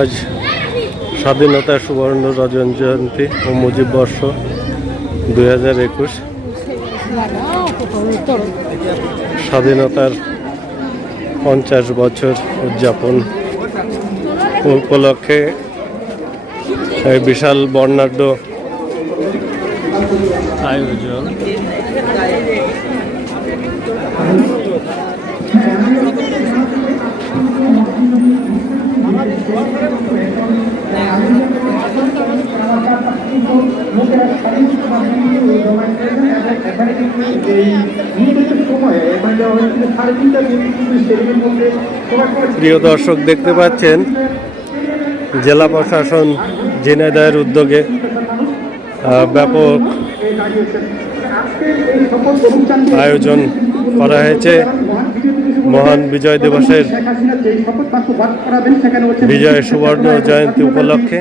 আজ স্বাধীনতা সুবর্ণ রজন জয়ন্তী ও মুজিব বর্ষ দুই হাজার একুশ। স্বাধীনতার পঞ্চাশ বছর উদযাপন উপলক্ষে এই বিশাল বর্ণাঢ্য আয়োজন। প্রিয় দর্শক দেখতে পাচ্ছেন জেলা প্রশাসন ঝিনাইদহের উদ্যোগে ব্যাপক আয়োজন করা হয়েছে। মহান বিজয় দিবসের বিজয় সুবর্ণ জয়ন্তী উপলক্ষে।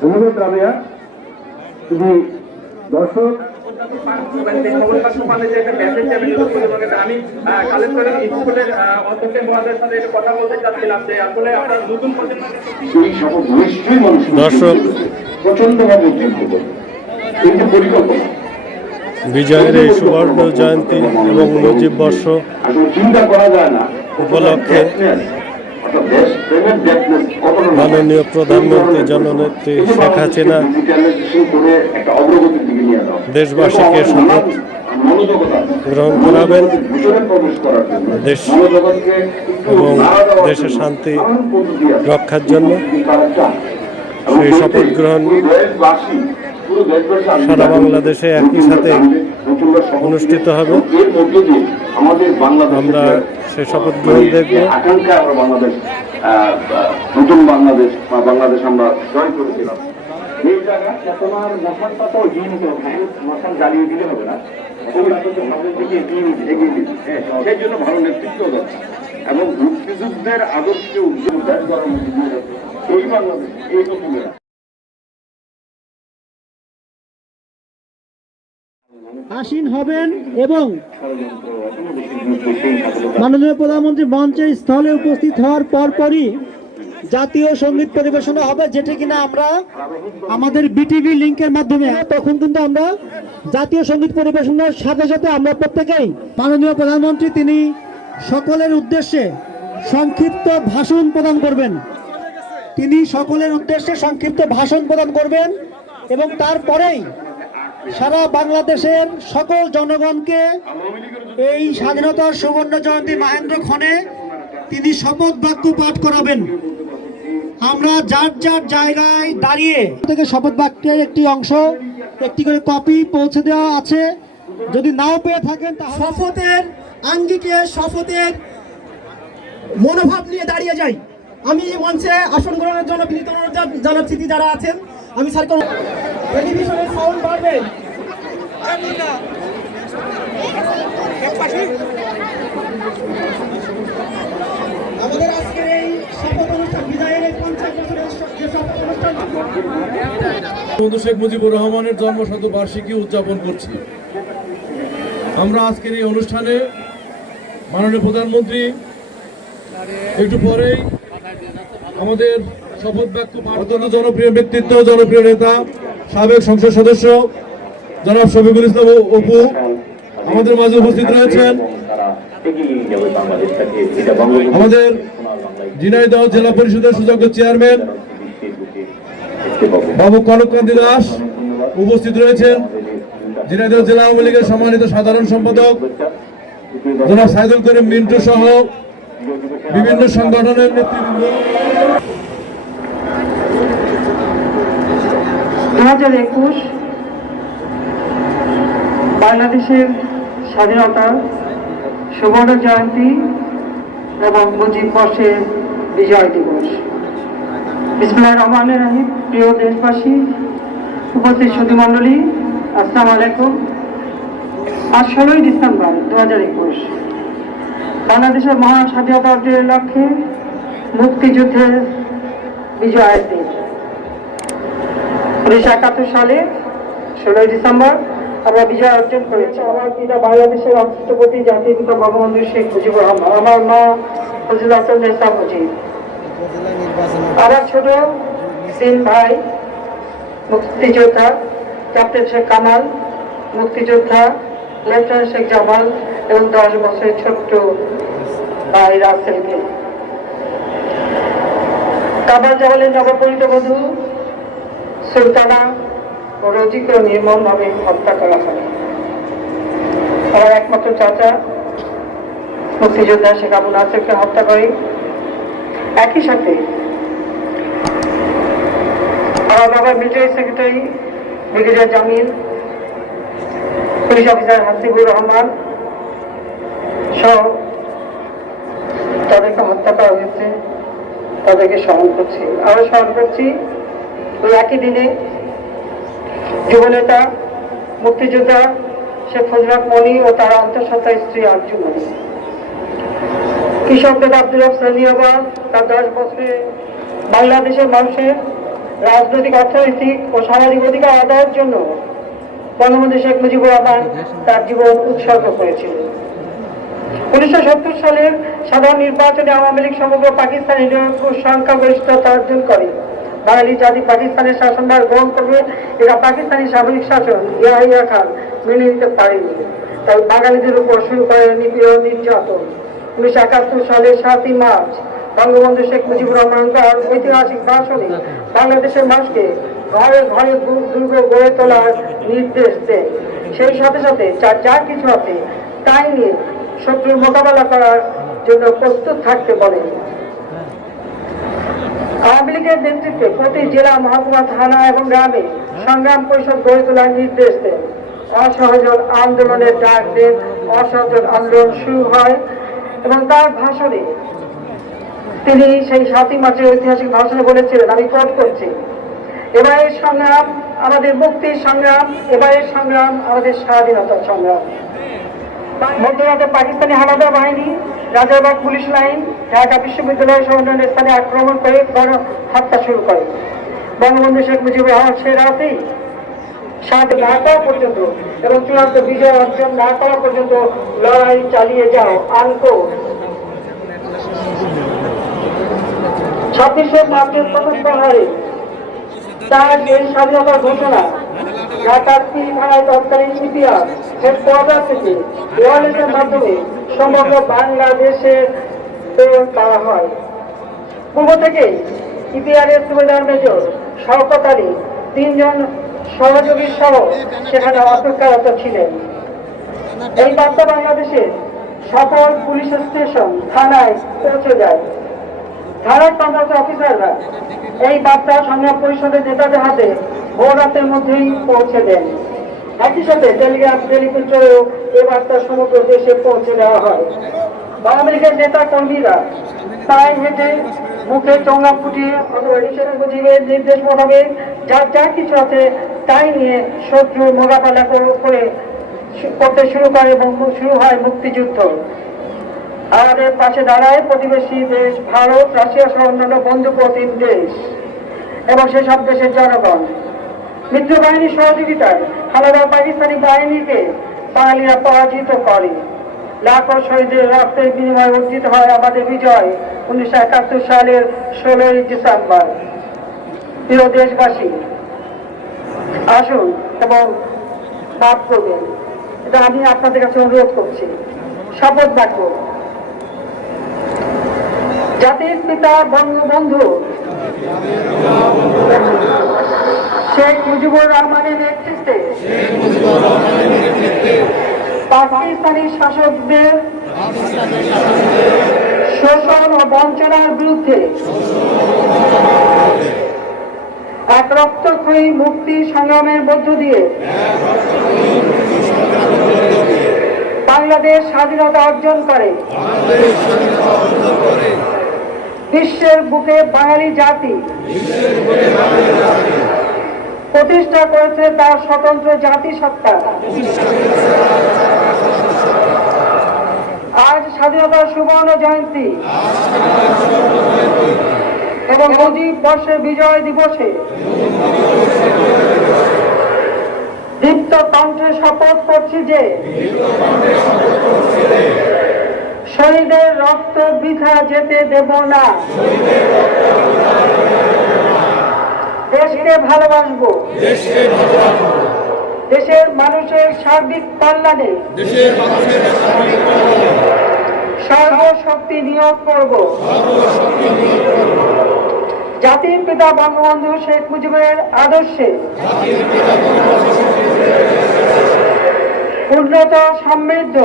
ধন্যবাদ রাবেয়া শুধু দর্শক আমি মহাদের সাথে কথা বলতে চাচ্ছিলাম যে আসলে আপনার নতুন প্রজন্ম দর্শক। প্রচন্ডভাবে উদ্দীপ্ত করবে এই যে পরিকল্পনা। বিজয়ের এই সুবর্ণ জয়ন্তী এবং মুজিব বর্ষ চিন্তা করা যায় না। উপলক্ষে মাননীয় প্রধানমন্ত্রী জননেত্রী শেখ হাসিনা দেশবাসীকে শপথ গ্রহণ করাবেন। দেশ এবং দেশের শান্তি। রক্ষার জন্য সেই শপথ গ্রহণ সারা বাংলাদেশে একই সাথে অনুষ্ঠিত হবে। আমরা সেই শপথ গ্রহণ দেখব। বাংলাদেশ নতুন বাংলাদেশ বা বাংলাদেশ আমরা জয় করেছিলাম। এই জায়গা তোমার নিতে হবে। হ্যাঁ? জ্বালিয়ে দিলে হবে না। হ্যাঁ সেই জন্য ভালো নেতৃত্ব দরকার এবং মুক্তিযুদ্ধের আদর্শকে উদ্যোগ। এই বাংলাদেশ এই আসীন হবেন এবং মাননীয় প্রধানমন্ত্রী মঞ্চের স্থলে উপস্থিত হওয়ার পরপরই জাতীয় সংগীত পরিবেশনা হবে, যেটি কিনা আমরা আমাদের বিটিভি লিঙ্কের মাধ্যমে। তখন কিন্তু আমরা জাতীয় সংগীত পরিবেশনার সাথে সাথে আমরা প্রত্যেকেই মাননীয় প্রধানমন্ত্রী, তিনি সকলের উদ্দেশ্যে সংক্ষিপ্ত ভাষণ প্রদান করবেন। তিনি সকলের উদ্দেশ্যে সংক্ষিপ্ত ভাষণ প্রদান করবেন এবং তারপরেই সারা বাংলাদেশের সকল জনগণকে এই স্বাধীনতার সুবর্ণ জয়ন্তী মহেন্দ্র ক্ষণে তিনি শপথ বাক্য পাঠ করাবেন। আমরা যার যার জায়গায় দাঁড়িয়ে থেকে শপথ বাক্যের একটি অংশ, একটি করে কপি পৌঁছে দেওয়া আছে। যদি নাও পেয়ে থাকেন শপথের আঙ্গিকে, শপথের মনোভাব নিয়ে দাঁড়িয়ে যাই। আমি মঞ্চে আসন গ্রহণের জন্য বিনীত অনুরোধ জানাচ্ছি, যারা আছেন। আমি স্যার টেলিভিশনের সাউন্ড বাড়বে? আমাদের আজকের এই শপথ অনুষ্ঠান, বিদায়ের এই পঞ্চাশ বছরের শপথ অনুষ্ঠান। বন্ধু শেখ মুজিবুর রহমানের জন্ম শতবার্ষিকী উদযাপন করছি। আমরা আজকের এই অনুষ্ঠানে মাননীয় প্রধানমন্ত্রী, একটু পরেই আমাদের জনপ্রিয় ব্যক্তিত্ব, জনপ্রিয় নেতা, সাবেক সংসদ সদস্য, জনাব শফিকুল ইসলাম অপু আমাদের মাঝে উপস্থিত রয়েছেন। আমাদের ঝিনাইদহ জেলা পরিষদের সুযোগ্য চেয়ারম্যান বাবু কনককান্তি দাস উপস্থিত রয়েছেন। ঝিনাইদহ জেলা আওয়ামী লীগের সম্মানিত সাধারণ সম্পাদক জনাব সাইদুল করিম মিন্টু সহ বিভিন্ন সংগঠনের নেতৃবৃন্দ। দু হাজার একুশ বাংলাদেশের স্বাধীনতা, সুবর্ণ জয়ন্তী এবং মুজিব বর্ষের বিজয় দিবস। বিসমুল্লাহ রহমানের রাহিম। প্রিয় দেশবাসী, উপস্থিত সুধীমণ্ডলী, আসসালামু আলাইকুম। আজ ষোলোই ডিসেম্বর দু হাজার একুশ। বাংলাদেশের মহান স্বাধীনতা অর্জনের লক্ষ্যে মুক্তিযুদ্ধের বিজয়ের দিন। উনিশশো একাত্তর সালে ষোলোই ডিসেম্বর আমরা বিজয় অর্জন করেছি। আমার পিতা বাংলাদেশের রাষ্ট্রপতি জাতির পিতা বঙ্গবন্ধু শেখ মুজিবুর রহমান। আমার মা ফজল হাসান নেসা মুজিব। আমার ছোট তিন ভাই মুক্তিযোদ্ধা, ক্যাপ্টেন শেখ কামাল, মুক্তিযোদ্ধা, লেফটেন্যান্ট শেখ জামাল এবং দশ বছরের ছোট্ট ভাই রাসেলকে। কামাল জামালের নবপরিত বধূ সুলতানা ও রজিকে নির্মমভাবে হত্যা করা হয় আমার একমাত্র চাচা, মুক্তিযোদ্ধা শেখ আবু নাসেরকে হত্যা করে। একই সাথে আমার বাবার military secretary brigadier Jamil police officer Hasibur Rahman সহ তাদেরকে হত্যা করা হয়েছে। তাদেরকে স্মরণ করছি। আরও স্মরণ করছি ওই একই দিনে যুবনেতা, মুক্তিযোদ্ধা শেখ ফজলাত মনি ও তার অন্তঃসত্ত্বা স্ত্রী আরজু মনি। কৃষক আব্দুল রব তার দশ বছরে বাংলাদেশের মানুষের রাজনৈতিক, অর্থনৈতিক ও সামাজিক অধিকার আদায়ের জন্য বঙ্গবন্ধু শেখ মুজিবুর রহমান তার জীবন উৎসর্গ করেছিলেন উনিশশো সত্তর সালের সাধারণ নির্বাচনে আওয়ামী লীগ সমগ্র পাকিস্তানি নিরঙ্কুশ সংখ্যাগরিষ্ঠতা অর্জন করে। বাঙালি জাতি পাকিস্তানের শাসনভার গ্রহণ করবে এরা পাকিস্তানি সামরিক শাসন, ইয়াহিয়া খান মেনে নিতে পারেনি। তাই বাঙালিদের উপর শুরু করে নিপীড়ন নির্যাতন। উনিশশো একাত্তর সালের সাতই মার্চ, বঙ্গবন্ধু শেখ মুজিবুর রহমান তার ঐতিহাসিক ভাষণে বাংলাদেশের মানুষকে ঘরে ঘরে দুর্গ গড়ে তোলার নির্দেশ দেয়। সেই সাথে সাথে যার যা কিছু আছে, তাই নিয়ে শত্রুর মোকাবেলা করার জন্য প্রস্তুত থাকতে বলেন। আওয়ামী লীগের নেতৃত্বে প্রতি জেলা, মহকুমা, থানা এবং গ্রামে সংগ্রাম পরিষদ গড়ে তোলার নির্দেশ দেন অসহযোগ আন্দোলনের ডাক দেন, অসহযোগ আন্দোলন শুরু হয় এবং তার ভাষণে তিনি সেই সাতই মার্চের ঐতিহাসিক ভাষণে বলেছিলেন, আমি কোট করছি। এবারের সংগ্রাম আমাদের মুক্তির সংগ্রাম এবারের সংগ্রাম আমাদের স্বাধীনতার সংগ্রাম। মধ্যরাতে পাকিস্তানি হানাদার বাহিনী রাজারবাগ পুলিশ লাইন ঢাকা বিশ্ববিদ্যালয় সংগঠনের স্থানে আক্রমণ করে গণ হত্যা শুরু করে। বঙ্গবন্ধু শেখ মুজিবুর রহমান সে রাতেই সাত না করা পর্যন্ত এবং চূড়ান্ত বিজয় অর্জন না করা পর্যন্ত লড়াই চালিয়ে যাও, আনকো। ছাব্বিশে মার্চের প্রথম প্রহারে তার এই স্বাধীনতার ঘোষণা। ঢাকার তিন তিনখানায় তৎকালীন ইতিহাস হেডকোয়ার্টার থেকে ওয়ালেটের মাধ্যমে সমগ্র বাংলাদেশে করা হয়। পূর্ব থেকে ইতিহাসের সুবেদার মেজর শওকত আলী তিনজন সহযোগী সহ সেখানে অপেক্ষারত ছিলেন। এই বার্তা বাংলাদেশের সকল পুলিশ স্টেশন থানায় পৌঁছে যায়। থানার কর্মরত অফিসাররা এই বার্তা সংগ্রাম পরিষদের নেতাদের হাতে ভোর রাতের মধ্যেই পৌঁছে দেন। একই সাথে টেলিগ্রাম টেলিভিশনেও এ বার্তা সমগ্র দেশে পৌঁছে দেওয়া হয়। লীগের নেতা কর্মীরা তাই হেঁটে মুখে চঙ্গা ফুটিয়ে অথবা মুজিবের নির্দেশ মোতাবেক যার যা কিছু আছে তাই নিয়ে শত্রু মোকাবেলা করে- করে করতে শুরু করে এবং শুরু হয় মুক্তিযুদ্ধ। আমাদের পাশে দাঁড়ায় প্রতিবেশী দেশ ভারত, রাশিয়া সহ অন্যান্য বন্ধুপ্রতিম দেশ এবং সেসব দেশের জনগণ। মিত্র বাহিনীর সহযোগিতায় হানাদার পাকিস্তানি বাহিনীকে বাঙালিরা পরাজিত করে। লাখো শহীদের রক্তের বিনিময়ে অর্জিত হয় আমাদের বিজয় উনিশশো একাত্তর সালের ষোলোই ডিসেম্বর। প্রিয় দেশবাসী, আসুন এবং মাফ করবেন। এটা আমি আপনাদের কাছে অনুরোধ করছি। শপথ বাক্য, জাতির পিতা বঙ্গবন্ধু। মুজিবুর রহমানের নেতৃত্বে। পাকিস্তানি শাসকদের শোষণ ও বঞ্চনার বিরুদ্ধে এক রক্তক্ষয়ী মুক্তি সংগ্রামের মধ্য দিয়ে বাংলাদেশ স্বাধীনতা অর্জন করে। বিশ্বের বুকে বাঙালি জাতি। প্রতিষ্ঠা করেছে তার স্বতন্ত্র জাতিসত্তা আজ স্বাধীনতার সুবর্ণ জয়ন্তী। এবং মুজিব বর্ষে বিজয় দিবসে দীপ্ত কণ্ঠে শপথ করছি যে শহীদের রক্ত বৃথা যেতে দেব না। দেশকে ভালোবাসবো। দেশের মানুষের সার্বিক কল্যাণে সর্বশক্তি নিয়োগ করব। জাতির পিতা বঙ্গবন্ধু শেখ মুজিবের আদর্শে উন্নত সমৃদ্ধ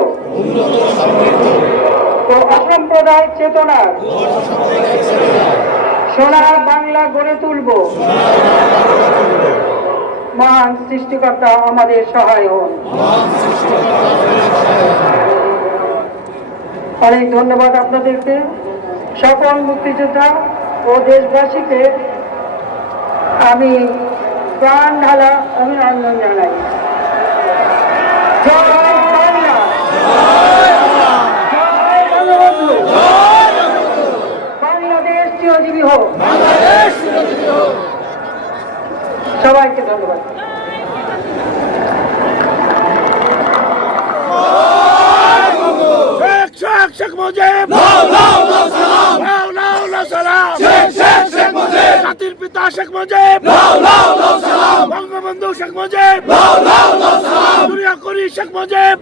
ও অসাম্প্রদায়িক চেতনার সোনার বাংলা গড়ে তুলব। মহান সৃষ্টিকর্তা আমাদের সহায় হন অনেক ধন্যবাদ আপনাদেরকে। সকল মুক্তিযোদ্ধা ও দেশবাসীকে আমি প্রাণ ঢালা অভিনন্দন জানাই জয় বাংলা! জয় বঙ্গবন্ধু! বাংলাদেশ চিরজীবী হোক সবাইকে ধন্যবাদ জাতির পিতা শেখ মুজিব বঙ্গবন্ধু শেখ মুজিব দুনিয়া করি শেখ মুজিব